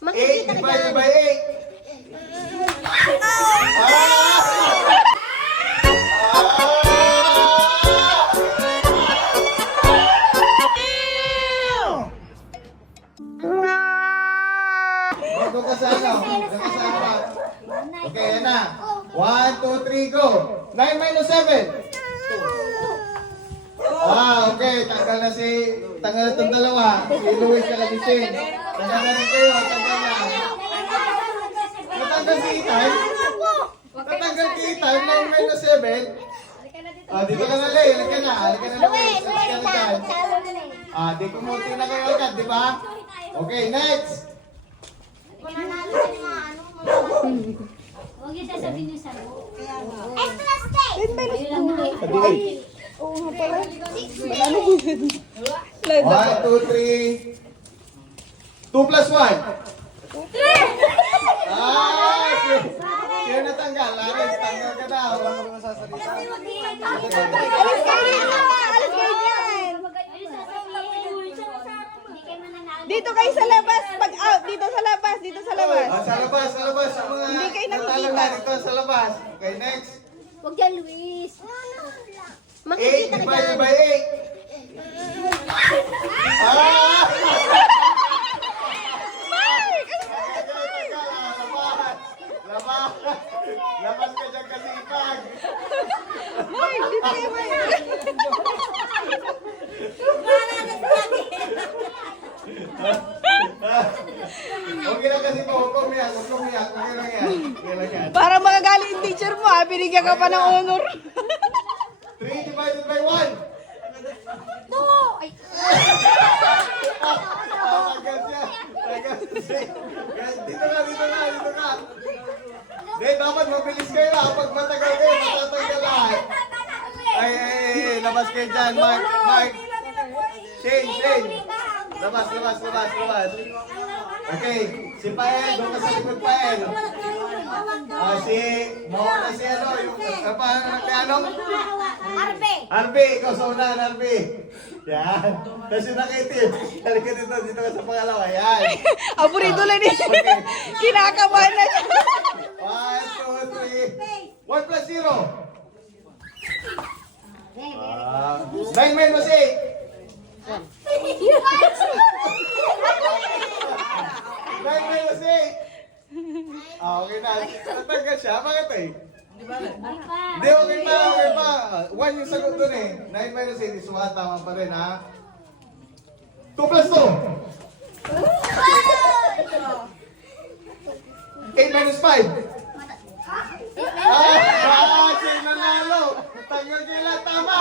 Makikita 8 ka divided dyan. by 8. Doon ka sa ano? Doon ka sa ano? Okay, yan na. 1, 2, 3, go. 9 minus 7. Okay. Tanggal na itong dalawa. Si Luis ka lang si Shane. Tanggal na rin kayo. Tanggal na. Natanggal si Ethan. Natanggal si Ethan. 9 minus 7. Dito ka na, Lay. Halika na. Halika na, Luis. Halika na dyan. Di kumuti na kayo agad, di ba? Okay, next. Huwag yung sasabihin niyo sa Oo nga pala. 1, 2, 3. 2 plus 1. Sino natanggal? Laris, tanggal ka daw. Alis kayo dyan! Alis kayo dyan! Dito kayo sa labas. Pag out, dito sa labas. Dito sa labas. Sa labas, sa labas. Yung mga Hindi kayo natalo nakikita. na dito sa labas. Okay, next. Huwag dyan, Luis. 8 Makikita ka divided dyan. by 8. Labas ka dyan kasi ipag. Mark, dito kayo, Mark. Okay lang kasi po, huwag kumiyak, huwag kumiyak. Okay lang yan. Okay lang yan. Para makagaling yung teacher mo, ha? Binigyan ka pa ng honor. 3 divided by 1. No! Ay, Tagal siya. Tagal siya. Dito ka, dito ka, dito ka. Hindi, dapat mabilis kayo ha. Pag matagal kayo, matatanggal lahat. Ay, labas kayo dyan. Mark, Mark. Shane, Shane. Labas, labas, labas, labas. Okay, si Pael, doon ka sa likod Pael. Mawala si ano, yung ano? Arbe! Arby, ikaw sa unahan, Arby. Yan. Tapos yung nakitin. Halika dito, dito ka sa pangalawa. Yan. Aburito lang eh. Kinakabahan na siya. 1, 2, 3. 1 plus 0. 9 minus 8. 9 minus 8. Okay na. Natanggal siya. Bakit eh? Hindi, okay pa, okay pa. 1 yung sagot dun eh. 9 minus 8 is 1. Tama pa rin ha. 2 plus 2. 8 minus 5. Siya nanalo. Tanggal kila. Tama.